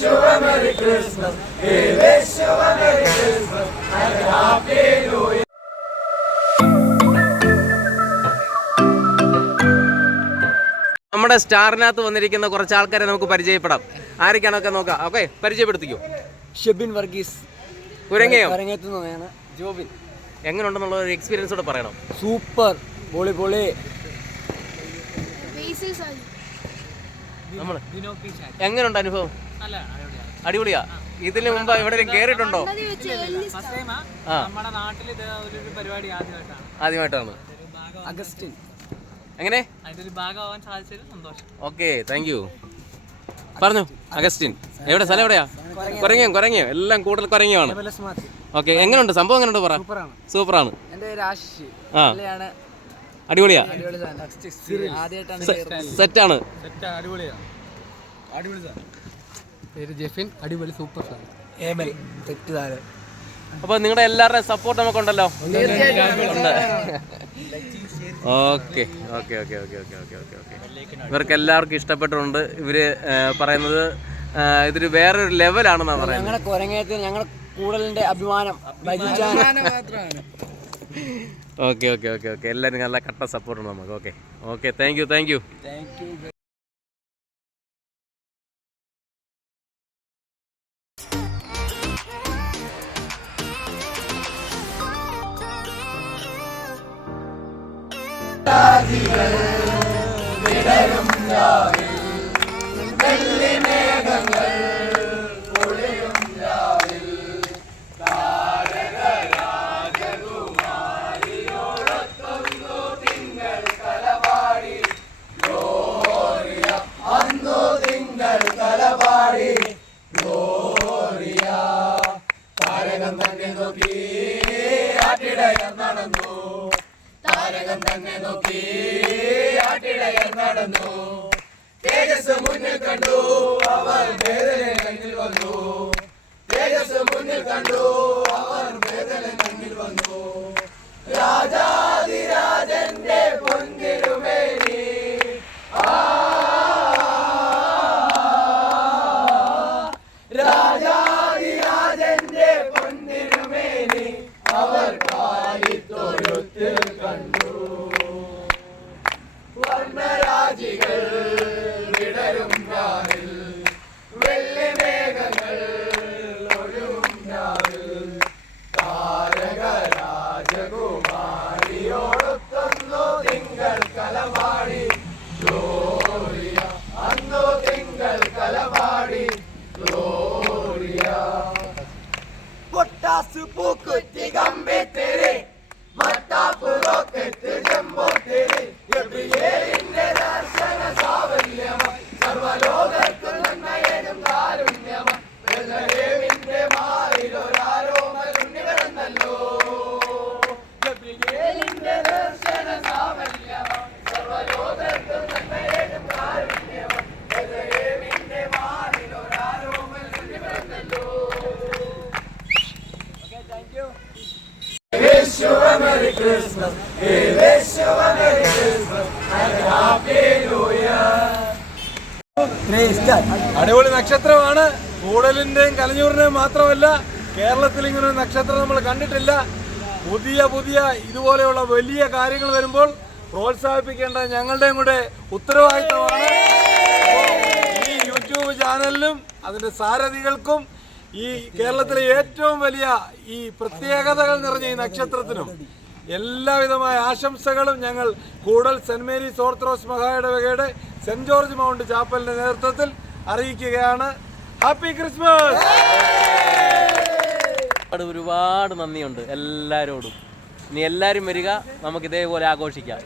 Yeshua, Merry Christmas. Hey, Yeshua, Merry Christmas. And a Happy New Year. നമ്മുടെ സ്റ്റാറിനകത്ത് വന്നിരിക്കുന്ന കുറച്ച് ആൾക്കാരെ നമുക്ക് പരിചയപ്പെടാം. ആരൊക്കെയാണൊക്കെ നോക്കാം. ഓക്കെ പരിചയപ്പെടുത്തിക്കോ. ഷെബിൻ വർഗീസ്. കുരങ്ങയോ? ജോബിൻ. എങ്ങനെയുണ്ടെന്നുള്ള ഒരു കൂടെ പറയണം. സൂപ്പർ. പൊളി പൊളി. എങ്ങനെയുണ്ട് അനുഭവം? അടിപൊളിയാ. ഇതിന് മുമ്പ് എവിടെയെങ്കിലും കേറിയിട്ടുണ്ടോ? നമ്മുടെ നാട്ടിൽ ഇത് ഒരു പരിപാടി ആദ്യമായിട്ടാണ്. ആദ്യമായിട്ടാണ് അഗസ്റ്റിൻ. എങ്ങനെ? അതിന്റെ ഒരു ഭാഗമാവാൻ സാധിച്ചതിൽ സന്തോഷം. ഓക്കെ താങ്ക് യു പറഞ്ഞു അഗസ്റ്റിൻ. എവിടെ സ്ഥലം എവിടെയാ? കുറങ്ങിയോ. കുറങ്ങിയോ എല്ലാം കൂടുതൽ കുരങ്ങിയാണ് ഓക്കെ എങ്ങനെയുണ്ട് സംഭവം എങ്ങനെയുണ്ട് പറ. സൂപ്പറാണ്. ആ. അടിപൊളിയാ. അടിപൊളി സാർ സെറ്റാണ് പേര് ജെഫിൻ അടിപൊളി സൂപ്പർ സ്റ്റാർ ഏമൽ തെറ്റ് അപ്പോൾ അപ്പൊ നിങ്ങളുടെ എല്ലാവരുടെയും support നമുക്കുണ്ടല്ലോ? Okay okay okay okay okay okay okay okay. ഇവർക്ക് എല്ലാവർക്കും ഇഷ്ടപ്പെട്ടിട്ടുണ്ട്. ഇവർ പറയുന്നത് ഇതൊരു വേറൊരു ലെവലാണെന്നാണ് പറയുന്നത്. ഞങ്ങളുടെ കൊരങ്ങേത്തിന് ഞങ്ങളുടെ കൂടലിന്റെ അഭിമാനം ഓക്കെ ഓക്കെ ഓക്കെ ഓക്കെ. എല്ലാവരും നല്ല കട്ട സപ്പോർട്ട് ഉണ്ട് നമുക്ക്. Okay okay. Thank you thank you thank you വിടരും രാവിലെ തന്നെ നോക്കി ആട്ടിടയർ നടന്നു. താരകം തന്നെ നോക്കി ആട്ടിടയർ നടന്നു. തേജസ് മുന്നിൽ കണ്ടു അവർ വേദന കണ്ണിൽ വന്നു. തേജസ് മുന്നിൽ കണ്ടു കണ്ടു വർണരാജികൾ വിടരും കാലിൽ വെള്ളി മേഘങ്ങൾ ഒഴുകും കാലിൽ താരക രാജകുമാരിയോടൊത്തൊന്നു തിങ്കൾ കലമാടി ഗ്ലോറിയ അന്നു തിങ്കൾ കലമാടി ഗ്ലോറിയ പൊട്ടാസ് പൂക്കുറ്റികൾ അടിപൊളി നക്ഷത്രമാണ്. കൂടലിന്റെയും കലഞ്ഞൂറിന്റെയും മാത്രമല്ല കേരളത്തിൽ ഇങ്ങനെ ഒരു നക്ഷത്രം നമ്മൾ കണ്ടിട്ടില്ല. പുതിയ പുതിയ ഇതുപോലെയുള്ള വലിയ കാര്യങ്ങൾ വരുമ്പോൾ പ്രോത്സാഹിപ്പിക്കേണ്ട ഞങ്ങളുടെയും കൂടെ ഉത്തരവാദിത്തമാണ്. ഈ യൂട്യൂബ് ചാനലിനും അതിന്റെ സാരഥികൾക്കും ഈ കേരളത്തിലെ ഏറ്റവും വലിയ ഈ പ്രത്യേകതകൾ നിറഞ്ഞ ഈ നക്ഷത്രത്തിനും എല്ലാവിധമായ ആശംസകളും ഞങ്ങൾ കൂടൽ സെന്റ് മേരീസ് ഓർത്തഡോക്സ് മഹായിടവകയുടെ സെന്റ് ജോർജ് മൗണ്ട് ചാപ്പലിന്റെ നേതൃത്വത്തിൽ അറിയിക്കുകയാണ്. Happy Christmas! ഒരുപാട് നന്ദിയുണ്ട് എല്ലാവരോടും ഇനി എല്ലാവരും വരിക നമുക്ക് ഇതേപോലെ ആഘോഷിക്കാം.